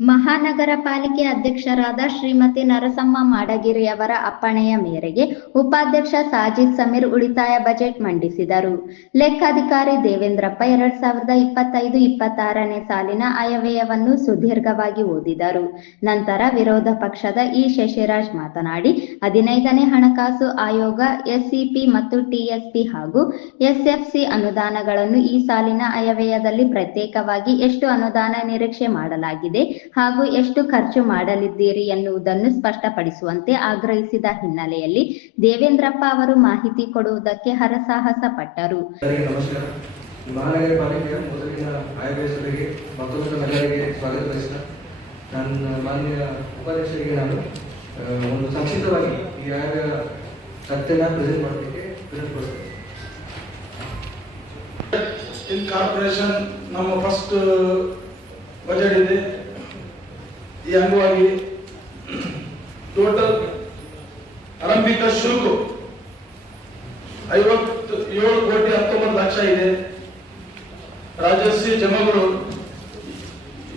ಮಹಾನಗರ ಪಾಲಿಕೆ ಅಧ್ಯಕ್ಷರಾದ ಶ್ರೀಮತಿ ನರಸಮ್ಮ ಮಾಡಗಿರಿಯವರ ಅಪ್ಪಣೆಯ ಮೇರೆಗೆ ಉಪಾಧ್ಯಕ್ಷ ಸಾಜಿದ್ ಸಮೀರ್ ಉಳಿತಾಯ ಬಜೆಟ್ ಮಂಡಿಸಿದರು. ಲೆಕ್ಕಾಧಿಕಾರಿ ದೇವೇಂದ್ರಪ್ಪ ಎರಡ್ ಸಾವಿರದ ಇಪ್ಪತ್ತೈದು ಇಪ್ಪತ್ತಾರನೇ ಸಾಲಿನ ಆಯವ್ಯಯವನ್ನು ಸುದೀರ್ಘವಾಗಿ ಓದಿದರು. ನಂತರ ವಿರೋಧ ಪಕ್ಷದ ಇ ಶಶಿರಾಜ್ ಮಾತನಾಡಿ, ಹದಿನೈದನೇ ಹಣಕಾಸು ಆಯೋಗ ಎಸ್ಸಿಪಿ ಮತ್ತು ಟಿಎಸ್ಪಿ ಹಾಗೂ ಎಸ್ಎಫ್ಸಿ ಅನುದಾನಗಳನ್ನು ಈ ಸಾಲಿನ ಆಯವ್ಯಯದಲ್ಲಿ ಪ್ರತ್ಯೇಕವಾಗಿ ಎಷ್ಟು ಅನುದಾನ ನಿರೀಕ್ಷೆ ಮಾಡಲಾಗಿದೆ ಹಾಗೂ ಎಷ್ಟು ಖರ್ಚು ಮಾಡಲಿದ್ದೀರಿ ಎನ್ನುವುದನ್ನು ಸ್ಪಷ್ಟಪಡಿಸುವಂತೆ ಆಗ್ರಹಿಸಿದ ಹಿನ್ನೆಲೆಯಲ್ಲಿ ದೇವೇಂದ್ರಪ್ಪ ಅವರು ಮಾಹಿತಿ ಕೊಡುವುದಕ್ಕೆ ಹರಸಾಹಸ ಪಟ್ಟರು ನನ್ನ ಮಾನ್ಯ ಉಪಾಧ್ಯಕ್ಷರಿಗೆ ನಾನು ಒಂದು ಸಂಕ್ಷಿಪ್ತವಾಗಿ ಈ ಪ್ರೆಸೆಂಟ್ ಇನ್ ಕಾರ್ಪೊರೇಷನ್ ನಮ್ಮ ಫಸ್ಟ್ ಬಜೆಟ್ ಇದೆ. ಈ ಅಂಗವಾಗಿ ಟೋಟಲ್ ಆರಂಭಿಕ ಶುಲ್ಕ ಐವತ್ತು ಏಳು ಕೋಟಿ ಹತ್ತೊಂಬತ್ತು ಲಕ್ಷ ಇದೆ. ರಾಜಸ್ವಿ ಜಮಗಳು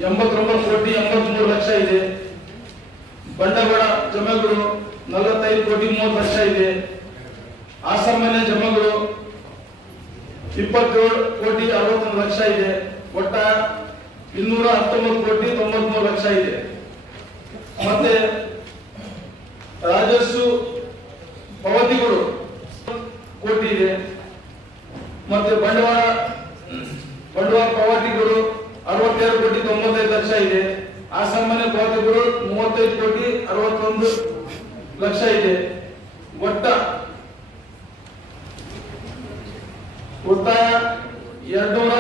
ಎಂಬತ್ತೊಂಬತ್ತು ಕೋಟಿ ಎಂಬತ್ಮೂರು ಲಕ್ಷ ಇದೆ. ಬಂಡವಾಳ ಜಮಗಳು ನಲವತ್ತೈದು ಕೋಟಿ ಮೂವತ್ತು ಲಕ್ಷ ಇದೆ. ಆಸಾಮಾನ್ಯ ಜಮಗಳು ಇಪ್ಪತ್ತೇಳು ಕೋಟಿ ಅರವತ್ತೊಂದು ಲಕ್ಷ ಇದೆ. ಒಟ್ಟ ಇನ್ನೂರ ಹತ್ತೊಂಬತ್ತು ಕೋಟಿ ತೊಂಬತ್ಮೂರು ಲಕ್ಷ ಇದೆ. ಮತ್ತೆ ರಾಜಸ್ಸು ಪಾವತಿಗಳು ಕೋಟಿ ಇದೆ. ಮತ್ತೆ ಬಂಡವಾಳ ಬಂಡವಾಳ ಪಾವತಿಗಳು ಅರವತ್ತೆರಡು ಕೋಟಿ ತೊಂಬತ್ತೈದು ಲಕ್ಷ ಇದೆ. ಅಸಾಮಾನ್ಯ ಪಾವತಿಗಳು ಮೂವತ್ತೈದು ಕೋಟಿ ಅರವತ್ತೊಂದು ಲಕ್ಷ ಇದೆ. ಒಟ್ಟ ಒಟ್ಟ ಎರಡ್ನೂರ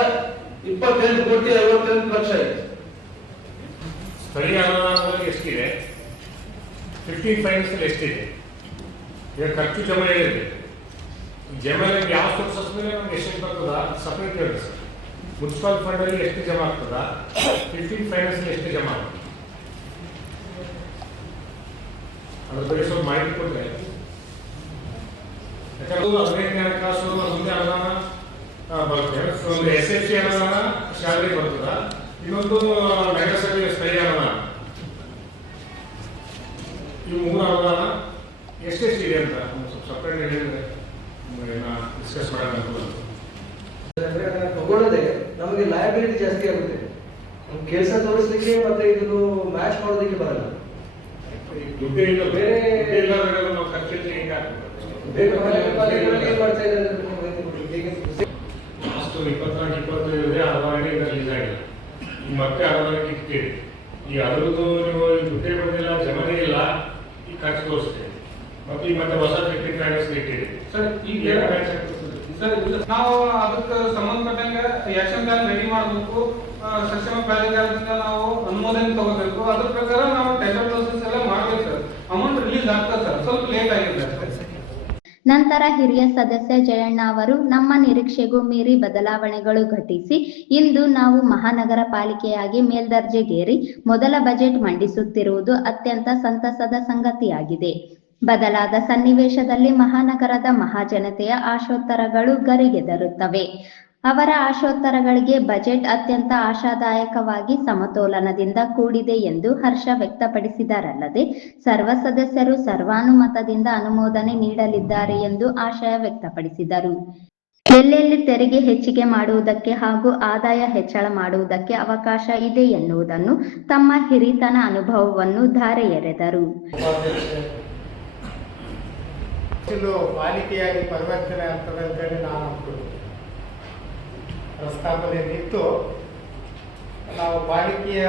ಇಪ್ಪತ್ತೆಂಟು ಕೋಟಿ ಐವತ್ತೆಂಟು ಲಕ್ಷ ಇದೆ. ಸ್ಥಳೀಯ ಅನುದಾನದಲ್ಲಿ ಎಷ್ಟಿದೆ? ಫಿಫ್ಟಿ ಫೈನಾನ್ಸ್ ಎಷ್ಟಿದೆ? ಈಗ ಖರ್ಚು ಜಮಾ ಏನಿದೆ ಜಮಾ ಯಾವ ಸೋರ್ಸಸ್ ಮೇಲೆ ನಮ್ಗೆ ಎಷ್ಟು ಬರ್ತದ? Separate sir. ಮುನ್ಸಿಪಲ್ ಫಂಡಲ್ಲಿ ಎಷ್ಟು ಜಮಾ ಆಗ್ತದ? ಫಿಫ್ಟೀನ್ ಫೈನಾನ್ಸ್ ಎಷ್ಟು ಜಮಾ ಆಗ್ತದೆ? ಅದ್ರ ಬಗ್ಗೆ ಸ್ವಲ್ಪ ಮಾಹಿತಿ ಕೊಟ್ಟರೆ ಯಾಕಂದ್ರೆ ಹದಿನೈದನೇ ಹಣಕಾಸು ಮುಂದೆ ಅನುದಾನ ಬರುತ್ತೆ. ಸೊ ಒಂದು ಎಸ್ ಎಸ್ ಸಿ ಅನುದಾನ ಶಾಲೆಗೆ ಬರ್ತದ. ಇನ್ನೊಂದು ನಗರಸಭೆ ಸ್ಥಳೀಯ ಅನುದಾನ ಈ ಮೂರು ಅನುದಾನ ಎಷ್ಟೆಷ್ಟು ಇದೆ ಅಂತ ಸ್ವಲ್ಪ ಸಪ್ರೇಟ್ ಹೇಳಿದ್ರೆ ಡಿಸ್ಕಸ್ ಮಾಡೋಣ ತಗೊಳ್ಳದೆ ನಮಗೆ ಲಯಬಿಲಿಟಿ ಜಾಸ್ತಿ ಆಗುತ್ತೆ. ಕೆಲಸ ತೋರಿಸ್ಲಿಕ್ಕೆ ಮತ್ತೆ ಇದನ್ನು ಮ್ಯಾಚ್ ಮಾಡೋದಕ್ಕೆ ಬರಲ್ಲ. ದುಡ್ಡು ಇಲ್ಲ ಬೇರೆ- ಇಲ್ಲ ನಾವು ಖರ್ಚಿದ್ರೆ ಹೆಂಗೆ ಆಗ್ತದೆ? ಬೇರೆ ಮಹಾನಗರ ಪಾಲಿಕೆಗಳಲ್ಲಿ ಏನ್ ಮಾಡ್ತಾ ಇದ್ದಾರೆ ಇಪ್ಪತ್ನಾಲ್ಕು ಇಪ್ಪತ್ತೈದು ಇದೆ ಅರವತ್ತು ಮತ್ತೆ ಅದರೊಳಗೆ ಇಟ್ಟಿರಿ ಈ ಅದರದ್ದು ನೀವು ದುಡ್ಡೇ ಬಂದಿಲ್ಲ ಜಮನೇ ಇಲ್ಲ, ಈ ಖರ್ಚು ತೋರಿಸ್ತೀರಿ ಮತ್ತೆ ಮತ್ತೆ ಹೊಸ ಟೆಕ್ನಿಕ್ ಇಟ್ಟಿರಿ ಸರ್, ಈಗ ಏನು ಆಗ್ತದೆ. ಸರ್ ನಾವು ಅದಕ್ಕೆ ಸಂಬಂಧಪಟ್ಟಂಗೆ ಆಕ್ಷನ್ ಪ್ಲಾನ್ ರೆಡಿ ಮಾಡಬೇಕು. ಸಕ್ಷಮ ಪ್ರಾಧಿಕಾರದಿಂದ ನಾವು ಅನುಮೋದನೆ ತಗೋಬೇಕು. ಅದ್ರ ಪ್ರಕಾರ ನಾವು ಟೆಂಡರ್ ಪ್ರೊಸೆಸ್ ಎಲ್ಲ ಮಾಡ್ಬೇಕು ಸರ್. ಅಮೌಂಟ್ ರಿಲೀಸ್ ಆಗ್ತದೆ ಸರ್. ಸ್ವಲ್ಪ ಲೇಟ್ ಆಗಿದೆ. ನಂತರ ಹಿರಿಯ ಸದಸ್ಯ ಜಯಣ್ಣ ಅವರು, ನಮ್ಮ ನಿರೀಕ್ಷೆಗೂ ಮೀರಿ ಬದಲಾವಣೆಗಳು ಘಟಿಸಿ, ಇಂದು ನಾವು ಮಹಾನಗರ ಪಾಲಿಕೆಯಾಗಿ ಮೇಲ್ದರ್ಜೆಗೇರಿ, ಮೊದಲ ಬಜೆಟ್ ಮಂಡಿಸುತ್ತಿರುವುದು ಅತ್ಯಂತ ಸಂತಸದ ಸಂಗತಿಯಾಗಿದೆ. ಬದಲಾದ ಸನ್ನಿವೇಶದಲ್ಲಿ ಮಹಾನಗರದ ಮಹಾಜನತೆಯ ಆಶೋತ್ತರಗಳು ಗರಿಗೆದರುತ್ತವೆ. ಅವರ ಆಶೋತ್ತರಗಳಿಗೆ ಬಜೆಟ್ ಅತ್ಯಂತ ಆಶಾದಾಯಕವಾಗಿ ಸಮತೋಲನದಿಂದ ಕೂಡಿದೆ ಎಂದು ಹರ್ಷ ವ್ಯಕ್ತಪಡಿಸಿದರಲ್ಲದೆ, ಸರ್ವ ಸದಸ್ಯರು ಸರ್ವಾನುಮತದಿಂದ ಅನುಮೋದನೆ ನೀಡಲಿದ್ದಾರೆ ಎಂದು ಆಶಯ ವ್ಯಕ್ತಪಡಿಸಿದರು. ಎಲ್ಲೆಲ್ಲಿ ತೆರಿಗೆ ಹೆಚ್ಚಿಗೆ ಮಾಡುವುದಕ್ಕೆ ಹಾಗೂ ಆದಾಯ ಹೆಚ್ಚಳ ಮಾಡುವುದಕ್ಕೆ ಅವಕಾಶ ಇದೆ ಎನ್ನುವುದನ್ನು ತಮ್ಮ ಹಿರಿತನ ಅನುಭವವನ್ನು ಧಾರೆ ಎರೆದರು ಪಾಲಿಕೆಯಾಗಿ ಪರಿವರ್ತನೆ ಆಗ್ತದೆ ಅಂತೇಳಿ ನಾನು ಪ್ರಸ್ತಾಪನೆ ನಿಂತು ನಾವು ಪಾಲಿಕೆಯ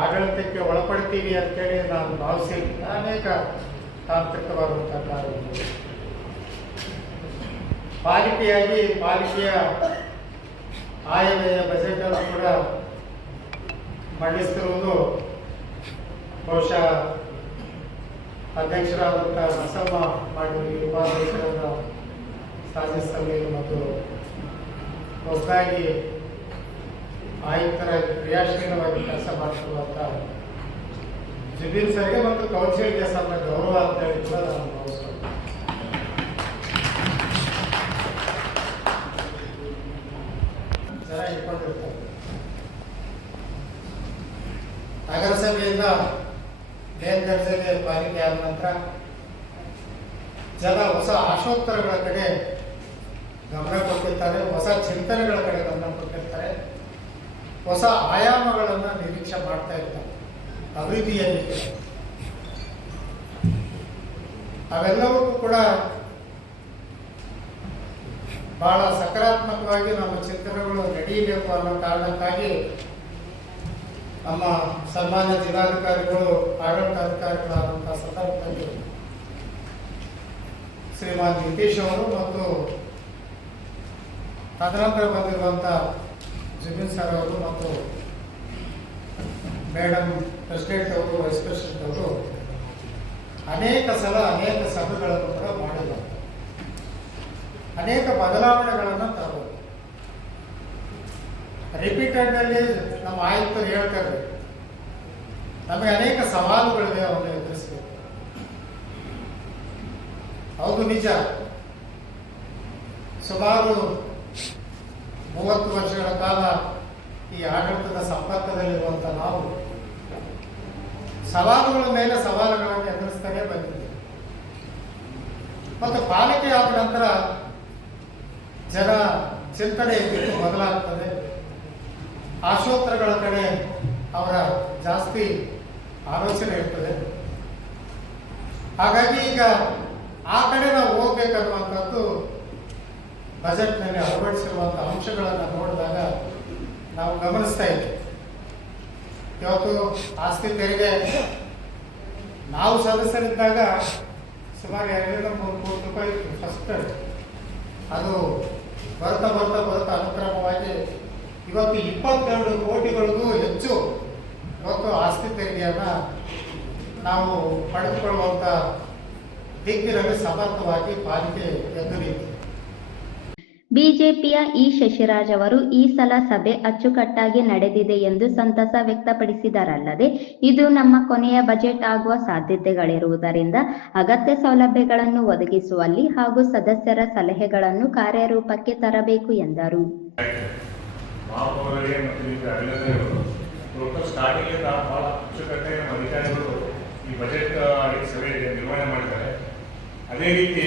ಆಡಳಿತಕ್ಕೆ ಒಳಪಡ್ತೀವಿ ಅಂತೇಳಿ ನಾನು ಭಾವಿಸಿ ಅನೇಕ ತಾಂತ್ರಿಕವಾದಂಥ ಕಾರಣಗಳು ಪಾಲಿಕೆಯಾಗಿ ಪಾಲಿಕೆಯ ಆಯವ್ಯಯ ಬಜೆಟನ್ನು ಕೂಡ ಮಂಡಿಸ್ತಿರುವುದು ಬಹುಶಃ ಅಧ್ಯಕ್ಷರಾದಂಥ ನರಸಮ್ಮ ಮಾಡಿದ ಉಪಾಧ್ಯಕ್ಷರನ್ನು ಸಾಧಿಸಲಿ ಮತ್ತು ಹೊಸದಾಗಿ ಆಯುಕ್ತರ ಕ್ರಿಯಾಶೀಲವಾಗಿ ಕೆಲಸ ಮಾಡಿಸುವಂತ ಜಿಬಿನ್ ಸರ್ಗೆ ಮತ್ತು ಕೌನ್ಸಿಲ್ಗೆ ಸಮ ಗೌರವ ಅಂತ ಹೇಳಿ ಕೂಡ ನಾನು ಭಾವಿಸ್ತೇನೆ ಜನ ನಗರಸಭೆಯಿಂದ ಮೇಲ್ದರ್ಜೆಗೆ ಪಾಲಿಕೆ ಆದ ನಂತರ ಜನ ಹೊಸ ಆಶೋತ್ತರಗಳ ಕಡೆ ಗಮನ ಕೊಟ್ಟಿರ್ತಾರೆ, ಹೊಸ ಚಿಂತನೆಗಳ ಕಡೆ ಗಮನ ಕೊಟ್ಟಿರ್ತಾರೆ. ಹೊಸ ಆಯಾಮಗಳನ್ನು ನಿರೀಕ್ಷೆ ಮಾಡ್ತಾ ಇರ್ತಾರೆ, ಅಭಿವೃದ್ಧಿಯಲ್ಲಿ. ಅವೆಲ್ಲವಕ್ಕೂ ಕೂಡ ಬಹಳ ಸಕಾರಾತ್ಮಕವಾಗಿ ನಮ್ಮ ಚಿಂತನೆಗಳು ನಡೀಬೇಕು ಅನ್ನೋ ಕಾರಣಕ್ಕಾಗಿ ನಮ್ಮ ಸನ್ಮಾನ್ಯ ಜಿಲ್ಲಾಧಿಕಾರಿಗಳು ಆಡಳಿತಾಧಿಕಾರಿಗಳಾದಂಥ ಸಂದರ್ಭದಲ್ಲಿ ಶ್ರೀಮಾನ್ ನಿತೀಶ್ ಅವರು ಮತ್ತು ತದನಂತರ ಬಂದಿರುವಂಥ ಜಮೀನ್ ಸರ್ ಅವರು ಮತ್ತು ಮೇಡಮ್ ಪ್ರೆಸಿಡೆಂಟ್ ಅವರು, ವೈಸ್ ಪ್ರೆಸಿಡೆಂಟ್ ಅವರು ಅನೇಕ ಸಲ ಅನೇಕ ಸಭೆಗಳನ್ನು ಕೂಡ ಮಾಡಿದ್ದಾರೆ. ಅನೇಕ ಬದಲಾವಣೆಗಳನ್ನು ತರಬಹುದು. ರಿಪೀಟೆಡ್ನಲ್ಲಿ ನಮ್ಮ ಆಯುಕ್ತರು ಹೇಳ್ತಾರೆ ನಮಗೆ ಅನೇಕ ಸವಾಲುಗಳಿವೆ ಅವನ್ನು ಎದುರಿಸಬೇಕು. ಹೌದು, ನಿಜ. ಸುಮಾರು ಮೂವತ್ತು ವರ್ಷಗಳ ಕಾಲ ಈ ಆಡಳಿತದ ಸಂಪರ್ಕದಲ್ಲಿರುವಂಥ ನಾವು ಸವಾಲುಗಳ ಮೇಲೆ ಸವಾಲುಗಳನ್ನು ಎದುರಿಸ್ತಾನೆ ಬಂದಿದ್ದೇವೆ. ಮತ್ತು ಪಾಲಿಕೆ ಆದ ನಂತರ ಜನ ಚಿಂತನೆ ಬದಲಾಗ್ತದೆ ಆಶೋತ್ತರಗಳ ಕಡೆ ಅವರ ಜಾಸ್ತಿ ಆಲೋಚನೆ ಇರ್ತದೆ. ಹಾಗಾಗಿ ಈಗ ಆ ಕಡೆ ನಾವು ಹೋಗ್ಬೇಕನ್ನುವಂಥದ್ದು ಬಜೆಟ್ನಲ್ಲಿ ಅಳವಡಿಸಿರುವಂಥ ಅಂಶಗಳನ್ನು ನೋಡಿದಾಗ ನಾವು ಗಮನಿಸ್ತಾ ಇದ್ದೀವಿ ಇವತ್ತು ಆಸ್ತಿ ತೆರಿಗೆ ನಾವು ಸದಸ್ಯರಿದ್ದಾಗ ಸುಮಾರು ಎರಡರಿಂದ ಮೂರು ಕೋಟಿ ರೂಪಾಯಿ ಫಸ್ಟ್ ಅದು ಬರ್ತಾ ಬರ್ತಾ ಬರ್ತಾ ಅನುಕ್ರಮವಾಗಿ ಇವತ್ತು ಇಪ್ಪತ್ತೆರಡು ಕೋಟಿಗಳಿಗೂ ಹೆಚ್ಚು ಇವತ್ತು ಆಸ್ತಿ ತೆರಿಗೆಯನ್ನು ನಾವು ಪಡೆದುಕೊಳ್ಳುವಂಥ ದಿಕ್ಕಿನಲ್ಲಿ ಸಮರ್ಥವಾಗಿ ಪಾಲಿಕೆ ಎದ್ದು ನಿಂತಿದೆ. ಬಿಜೆಪಿಯ ಇ ಶಶಿರಾಜ್ ಅವರು ಈ ಸಲ ಸಭೆ ಅಚ್ಚುಕಟ್ಟಾಗಿ ನಡೆದಿದೆ ಎಂದು ಸಂತಸ ವ್ಯಕ್ತಪಡಿಸಿದರಲ್ಲದೆ, ಇದು ನಮ್ಮ ಕೊನೆಯ ಬಜೆಟ್ ಆಗುವ ಸಾಧ್ಯತೆಗಳಿರುವುದರಿಂದ ಅಗತ್ಯ ಸೌಲಭ್ಯಗಳನ್ನು ಒದಗಿಸುವಲ್ಲಿ ಹಾಗೂ ಸದಸ್ಯರ ಸಲಹೆಗಳನ್ನು ಕಾರ್ಯರೂಪಕ್ಕೆ ತರಬೇಕು ಎಂದರು. ಅದೇ ರೀತಿ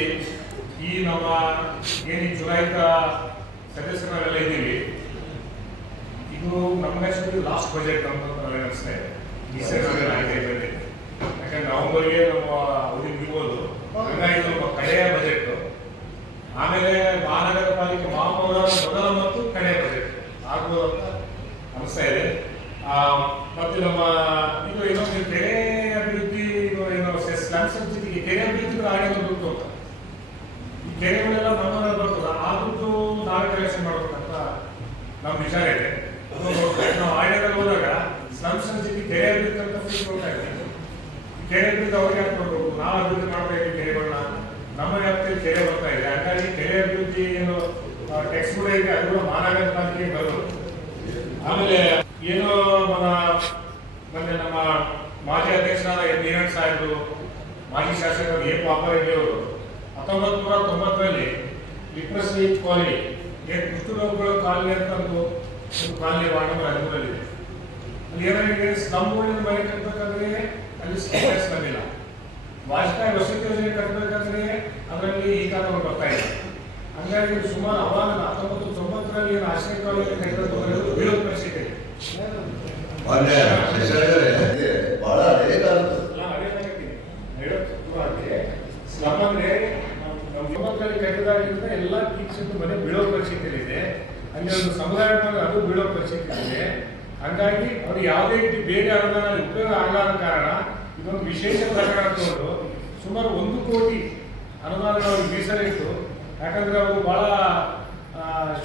ಈ ನಮ್ಮ ಏನು ಚುನಾಯಿತ ಸದಸ್ಯರೆಲ್ಲ ಇದ್ದೀವಿ, ಇದು ನಮಗಷ್ಟು ಲಾಸ್ಟ್ ಬಜೆಟ್ ಅಂತ ನನಗೆ ಅನಿಸ್ತದೆ ಈ ಇದೆ ಯಾಕಂದ್ರೆ ನವೆಂಬರ್ಗೆ ನಮ್ಮ ಅವಧಿ ಇರ್ಬೋದು. ಹಂಗಾಗಿ ಇದು ನಮ್ಮ ಕಡೆಯ ಬಜೆಟ್ ಆಮೇಲೆ ಮಹಾನಗರ ಪಾಲಿಕೆ ಮಹಾಪೌರ ಮೊದಲ ಮತ್ತು ಕಡೆಯ ಬಜೆಟ್ ಆಗ್ಬೋದು ಅಂತ ಅನಿಸ್ತಾ ಇದೆ. ಮತ್ತೆ ನಮ್ಮ ಇದು ಇನ್ನೊಂದು ಕೆರೆ ಅಭಿವೃದ್ಧಿ ಇದು ಏನೋ ಸ್ಲಮ್ಸ್ ಜೊತೆಗೆ ಕೆರೆ ಅಭಿವೃದ್ಧಿ ಆಗಿದೆ ಈ ಕೆರೆಗಳೆಲ್ಲ ನಮ್ಮನ್ನ ಬರ್ತದ. ಆದ್ರೂ ನಾವೇ ಕಲೆಕ್ಷನ್ ಮಾಡ್ಬೇಕಂತ ನಮ್ಮ ವಿಚಾರ ಇದೆ. ನಾವು ಆಡಳಿತ ಹೋದಾಗ ಸಂಸ್ಕೃತಿ ಜೊತೆ ಬೇರೆ ಈ ಕೆರೆ ಅಭಿವೃದ್ಧಿ ಅವ್ರಿಗೆ ಯಾಕೆ ನಾವು ಅಭಿವೃದ್ಧಿ ಮಾಡ್ತಾ ಇದ್ದೀವಿ ನಮ್ಮ ವ್ಯಾಪ್ತಿಯಲ್ಲಿ ಕೆರೆ ಬರ್ತಾ ಇದೆ. ಹಾಗಾಗಿ ಕೆರೆ ಅಭಿವೃದ್ಧಿ ಏನು ಟೆಕ್ಸ್ಟ್ ಕೂಡ ಇದೆ. ಅದು ಕೂಡ ಪಾಲಿಕೆಗೆ ಬರೋದು. ಆಮೇಲೆ ಏನು ನಮ್ಮ ಮತ್ತೆ ನಮ್ಮ ಮಾಜಿ ಅಧ್ಯಕ್ಷರಾದ ಎನ್ ನೀರನ್ ಸಾಹೇಬರು, ಮಾಜಿ ಶಾಸಕರು ಎ ಪಾಪ ಅವರು ಹತ್ತೊಂಬತ್ತು ನೂರ ತೊಂಬತ್ತರಲ್ಲಿ ಲಿಟ್ರಸಿ ಕಾಲೇಜ್ ಏನು ಕುಷ್ಠರೋಗಗಳ ಕಾಲನಿ ಅಂತ ಒಂದು ಒಂದು ಕಾಲನಿ ವಾರ್ಡ್ ನಂಬರ್ ಹದಿಮೂರಲ್ಲಿದೆ ಅಲ್ಲಿ ಏನಾಗಿದೆ? ಸ್ಲಮ್ ಮನೆ ಕಟ್ಟಬೇಕಂದ್ರೆ ಅಲ್ಲಿ ಬಂದಿಲ್ಲ. ವಾಜಪೇಯಿ ವಸತಿ ಯೋಜನೆ ಕಟ್ಟಬೇಕಂದ್ರೆ ಅದರಲ್ಲಿ ಈ ಕಾಲಗಳು ಬರ್ತಾ ಇದೆ ಹಂಗಾಗಿ ಸುಮಾರು ಅವಾಗ ಹತ್ತೊಂಬತ್ತು ತೊಂಬತ್ತರಲ್ಲಿ ಏನು ಆಶ್ರಯ ಕಾಲೋನಿ ಕಟ್ಟಬೇಕು ವಿರೋಧ ಪರಿಸ್ಥಿತಿ ಇದೆ ಮೊನ್ನೆ ಶಶಿಧರೇ ಬಹಳ ಹಳೆಯ ಕಾಲದ್ದು ನಾನು ಅದೇ ಹೇಳ್ತೀನಿ. ಹೇಳೋದು ದೂರ ಆಗಿದೆ. ಸ್ಲಮ್ ಅಂದ್ರೆ ನಮ್ಮ ನಮ್ಮ ತೊಂಬತ್ತರಲ್ಲಿ ಕಟ್ಟಿದಾಗಿಂದ ಎಲ್ಲ ಕಿಚ್ಚಿಟ್ಟು ಮನೆ ಬೀಳೋ ಪರಿಸ್ಥಿತಿಯಲ್ಲಿ ಇದೆ ಅಲ್ಲಿ ಒಂದು ಸಮುದಾಯ ಅದು ಬೀಳೋ ಪರಿಸ್ಥಿತಿ ಇದೆ ಹಂಗಾಗಿ ಅವ್ರು ಯಾವುದೇ ರೀತಿ ಬೇಗ ಅನುದಾನ ಉಪಯೋಗ ಆಗಲಾದ ಕಾರಣ ಇದೊಂದು ವಿಶೇಷ ಪ್ರಕರಣ ತಗೊಂಡು ಸುಮಾರು ಒಂದು ಕೋಟಿ ಅನುದಾನ ಅವ್ರಿಗೆ ಮೀಸಲಿಟ್ಟು, ಯಾಕಂದ್ರೆ ಅವರು ಬಹಳ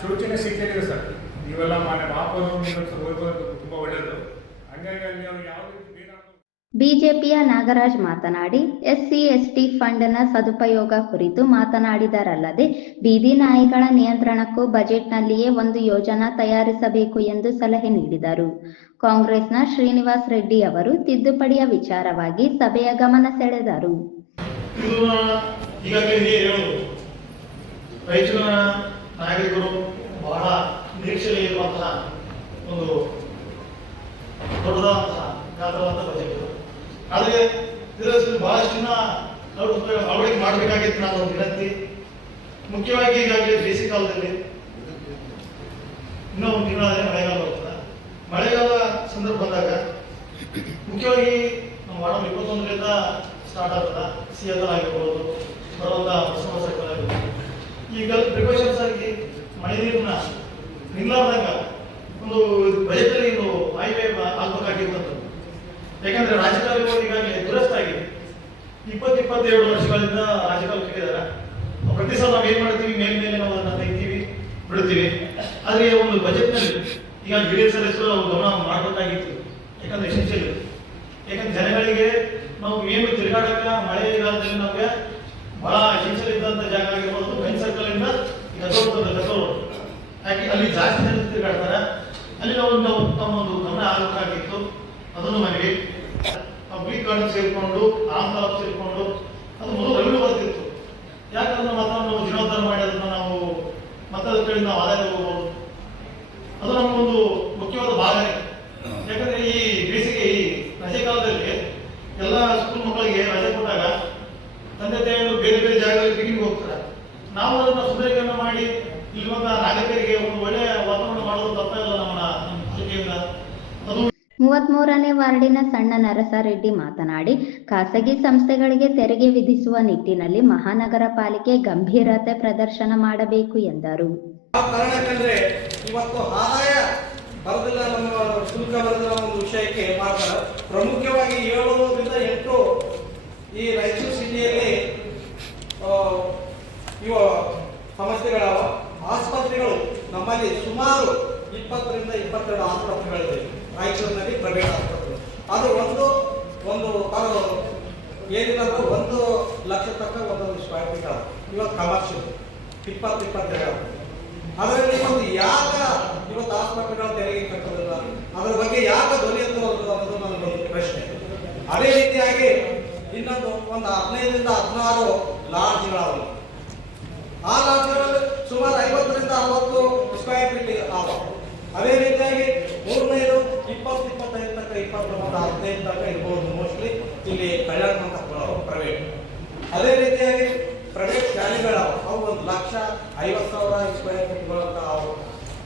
ಶೋಚನೆ ಸಿಕ್ಕಿದೆ ಸರ್. ನೀವೆಲ್ಲ ಮಾನ್ಯ ಮಾಪನ ತುಂಬಾ ಒಳ್ಳೆಯದು ಹಂಗಾಗಿ ಅಲ್ಲಿ ಅವ್ರು ಯಾವುದೇ ಬಿಜೆಪಿಯ ನಾಗರಾಜ್ ಮಾತನಾಡಿ, ಎಸ್ಸಿ, ಎಸ್ಟಿ ಫಂಡ್ನ ಸದುಪಯೋಗ ಕುರಿತು ಮಾತನಾಡಿದರಲ್ಲದೆ, ಬೀದಿ ನಾಯಿಗಳ ನಿಯಂತ್ರಣಕ್ಕೂ ಬಜೆಟ್ನಲ್ಲಿಯೇ ಒಂದು ಯೋಜನಾ ತಯಾರಿಸಬೇಕು ಎಂದು ಸಲಹೆ ನೀಡಿದರು. ಕಾಂಗ್ರೆಸ್ನ ಶ್ರೀನಿವಾಸ್ ರೆಡ್ಡಿ ಅವರು ತಿದ್ದುಪಡಿಯ ವಿಚಾರವಾಗಿ ಸಭೆಯ ಗಮನ ಸೆಳೆದರು. ಒಂದು ದೊಡ್ಡದಾದಂತಹ ಬಜೆಟ್ ಆದರೆ ಇದರಲ್ಲಿ ಬಹಳಷ್ಟು ಜನ ಅವಳಿಗೆ ಮಾಡಬೇಕಾಗಿತ್ತು ನಾನು ಒಂದು ವಿನಂತಿ. ಮುಖ್ಯವಾಗಿ ಈಗಾಗಲೇ ಬೇಸಿಗೆ ಕಾಲದಲ್ಲಿ ಇನ್ನೂ ಒಂದು ತಿಂಗಳ ಮಳೆಗಾಲ ಬರ್ತದೆ ಮಳೆಗಾಲ ಸಂದರ್ಭ ಬಂದಾಗ ಮುಖ್ಯವಾಗಿ ನಮ್ಮ ವಾರ್ಡ್ ಇಪ್ಪತ್ತೊಂದರಿಂದ ಸ್ಟಾರ್ಟ್ ಆಗ್ತದೆ. ಸಿಎಲ್ ಆಗಿರ್ಬೋದು ಬರುವಂಥ ಹೊಸ ಹೊಸ ಈಗ ಪ್ರಿಕಾಷನ್ಸ್ ಆಗಿ ಮಳೆ ನೀರನ್ನ ನಿಲ್ಲಾರ್ದಂಗ ಒಂದು ಬಜೆಟಲ್ಲಿ ಒಂದು ಹೈವೇ ಆಗ್ಬೇಕಾಗಿರುವಂಥದ್ದು ಯಾಕಂದ್ರೆ ರಾಜಕಾಲ ಈಗಾಗಲೇ ದುರಸ್ತ ಆಗಿದೆ ಇಪ್ಪತ್ತು ಇಪ್ಪತ್ತೆರಡು ವರ್ಷಗಳಿಂದ ರಾಜಕಾರಣ ಕಟ್ಟಿದಾರ ಪ್ರತಿ ಸಲ ನಾವು ಏನ್ ಮಾಡ್ತೀವಿ? ಮೇಲ್ ಮೇಲೆ ನಾವು ಅದನ್ನ ತೆಗಿತೀವಿ, ಬಿಡ್ತೀವಿ. ಆದ್ರೆ ಒಂದು ಒಂದು ಬಜೆಟ್ನಲ್ಲಿ ಈಗ ಹಿರಿಯ ಸದಸ್ಯರು ಅವ್ರು ಗಮನ ಮಾಡಬೇಕಾಗಿತ್ತು ಯಾಕಂದ್ರೆ ಎಸೆನ್ಷಿಯಲ್ ಯಾಕಂದ್ರೆ ಜನಗಳಿಗೆ ನಾವು ಏನು ತಿರುಗಾಡಕ ಮಳೆಗಾಲದಲ್ಲಿ ನಮಗೆ ಬಹಳ ಎಸೆನ್ಷಿಯಲ್ ಇದ್ದಂತ ಜಾಗ ಆಗಿರ್ಬೋದು ಮೈನ್ ಸರ್ಕಲ್ ಇಂದ ಯಾಕೆ? ಅಲ್ಲಿ ಜಾಸ್ತಿ ಜನ ತಿರುಗಾಡ್ತಾರೆ. ಅಲ್ಲಿ ನಾವು ನಾವು ತಮ್ಮ ಒಂದು ಗಮನ ಆಗಬೇಕಾಗಿತ್ತು ಅದನ್ನು ಮನವಿ ಗಾರ್ಡನ್ ಸೇರಿಕೊಂಡು, ಆಮ್ ತಾಲೂಕು ಸೇರಿಕೊಂಡು, ಅದು ಮೊದಲು ರೆವಿನ್ಯೂ ಬರ್ತಿತ್ತು. ಯಾಕಂದ್ರೆ ಮಾತ್ರ ನಾವು ಜೀರ್ಣೋದ್ಧಾರ ಮಾಡಿ ಅದನ್ನ ನಾವು ಮತ್ತೆ ಅದ್ರ ಕಡೆ ನಾವು ಆದಾಯ ತಗೋಬಹುದು ಅದು ನಮಗೊಂದು ಮುಖ್ಯವಾದ ಭಾಗನೆ. ಯಾಕಂದ್ರೆ ಈ ಬೇಸಿಗೆ, ಈ ರಜೆ ಕಾಲದಲ್ಲಿ ಎಲ್ಲ ಸ್ಕೂಲ್ ಮಕ್ಕಳಿಗೆ ರಜೆ ಕೊಟ್ಟಾಗ ತಂದೆ ತಾಯಿಗಳು ಬೇರೆ ಬೇರೆ ಜಾಗದಲ್ಲಿ ಪಿಕ್ನಿಕ್ ಹೋಗ್ತಾರೆ. ನಾವು ಅದನ್ನ ಸುಂದರೀಕರಣ ಮಾಡಿ ಇಲ್ಲಿರುವಂತ ನಾಗರಿಕರಿಗೆ ಒಂದು ಒಳ್ಳೆಯ ವಾತಾವರಣ ಮಾಡೋದು ತಪ್ಪಿಲ್ಲ ನಮ್ಮ ನಮ್ಮ ಅದು ಮೂವತ್ಮೂರನೇ ವಾರ್ಡಿನ ಸಣ್ಣ ನರಸರೆಡ್ಡಿ ಮಾತನಾಡಿ, ಖಾಸಗಿ ಸಂಸ್ಥೆಗಳಿಗೆ ತೆರಿಗೆ ವಿಧಿಸುವ ನಿಟ್ಟಿನಲ್ಲಿ ಮಹಾನಗರ ಪಾಲಿಕೆ ಗಂಭೀರತೆ ಪ್ರದರ್ಶನ ಮಾಡಬೇಕು ಎಂದರು. ಪ್ರಮುಖವಾಗಿ ಏಳರಿಂದ ಎಂಟು ಈ ರಾಯಚೂರು ಸಿಟಿಯಲ್ಲಿ ಇವ ಸಮಸ್ಯೆಗಳವ. ಆಸ್ಪತ್ರೆಗಳು ನಮ್ಮಲ್ಲಿ ಸುಮಾರು ಇಪ್ಪತ್ತರಿಂದ ಇಪ್ಪತ್ತೆರಡು ಆಸ್ಪತ್ರೆಗಳಿವೆ. ರಾಯಚೂರಿನಲ್ಲಿ ಪ್ರೈವೇಟ್ ಆಸ್ಪತ್ರೆ ಅದು ಒಂದು ಒಂದು ಏನಿಲ್ಲ ಒಂದು. ಲಕ್ಷ ತಕ್ಕ ಒಂದೊಂದು ಸ್ಕ್ವೇರ್ ಫೀಟ್ ಆಗುತ್ತೆ. ಇವತ್ತು ಕಮರ್ಷಿಯಲ್ ಇಪ್ಪತ್ತು ಇಪ್ಪತ್ತೆರಡು ಅದರಲ್ಲಿ ಒಂದು ಯಾಕ ಇವತ್ತು ಆಸ್ಪತ್ರೆಗಳ ತೆರಿಗೆ ಕಟ್ಟೋದಿಲ್ಲ. ಅದರ ಬಗ್ಗೆ ಯಾಕ ಧ್ವನಿ ಎತ್ತುವುದು ಅನ್ನೋದು ನನಗೊಂದು ಪ್ರಶ್ನೆ. ಅದೇ ರೀತಿಯಾಗಿ ಇನ್ನೊಂದು ಒಂದು ಹದಿನೈದರಿಂದ ಹದಿನಾರು ಲಾಡ್ಜ್ಗಳಾವು ಆ ಲಾಡ್ಜ್ಗಳಲ್ಲಿ ಸುಮಾರು ಐವತ್ತರಿಂದ ಅರವತ್ತು ಸ್ಕ್ವೇರ್ ಫೀಟ್ ಅವ ಅದೇ ರೀತಿಯಾಗಿ ಮೂರನೇದು ಇಪ್ಪತ್ತು, ಇಪ್ಪತ್ತೈದು ತನಕ, ಇಪ್ಪತ್ತು ಮತ್ತು ಹದಿನೈದು ತನಕ ಇರ್ಬೋದು ಮೋಸ್ಟ್ಲಿ ಇಲ್ಲಿ ಕಲ್ಯಾಣ ಮಂಟಪಗಳು ಪ್ರೈವೇಟ್ ಅದೇ ರೀತಿಯಾಗಿ ಪ್ರೈವೇಟ್ ಶಾಲೆಗಳ ಅವು ಒಂದು ಲಕ್ಷ ಐವತ್ತು ಸಾವಿರ ಸ್ಕ್ವೇರ್ ಫೀಟ್ಗಳಂತ ಅವು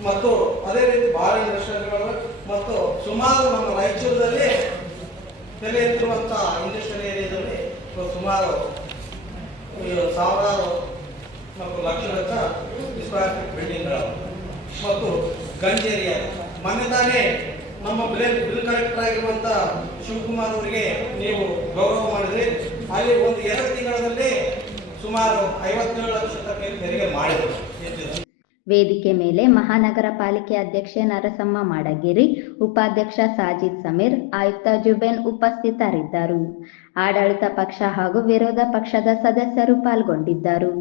ಮತ್ತು ಅದೇ ರೀತಿ ಭಾಳ ಇಂಡಸ್ಟ್ರಿಗಳು ಮತ್ತು ಸುಮಾರು ನಮ್ಮ ರಾಯಚೂರಿನಲ್ಲಿ ತಲೆ ಎತ್ತಿರುವಂಥ ಇಂಡಸ್ಟ್ರಿಯಲ್ ಏರಿಯಾದಲ್ಲಿ ಸುಮಾರು ಸಾವಿರಾರು ಮತ್ತು ಲಕ್ಷಗಂತ ಸ್ಕ್ವೇರ್ ಫೀಟ್ ಬಿಲ್ಡಿಂಗ್ಗಳು ಮತ್ತು ಗಂಜ್ ಏರಿಯಾ ತಾನೇ ನಮ್ಮ ಬಿಲ್ ಬಿಲ್ ಕಲೆಕ್ಟರ್ ಆಗಿರುವಂತ ಶಿವಕುಮಾರ್ ಅವರಿಗೆ ನೀವು ಗೌರವ ಮಾಡಿದ್ರಿ. ಅಲ್ಲಿ ಒಂದು ಎರಡು ತಿಂಗಳಲ್ಲಿ ಸುಮಾರು ಐವತ್ತೇಳು ಲಕ್ಷ ತೆರಿಗೆ ಮಾಡಿದ್ರು. ವೇದಿಕೆ ಮೇಲೆ ಮಹಾನಗರ ಪಾಲಿಕೆ ಅಧ್ಯಕ್ಷೆ ನರಸಮ್ಮ ಮಾಡಗಿರಿ, ಉಪಾಧ್ಯಕ್ಷ ಸಾಜಿದ್ ಸಮೀರ್, ಆಯುಕ್ತ ಜುಬೇನ್ ಉಪಸ್ಥಿತರಿದ್ದರು. ಆಡಳಿತ ಪಕ್ಷ ಹಾಗೂ ವಿರೋಧ ಪಕ್ಷದ ಸದಸ್ಯರು ಪಾಲ್ಗೊಂಡಿದ್ದರು.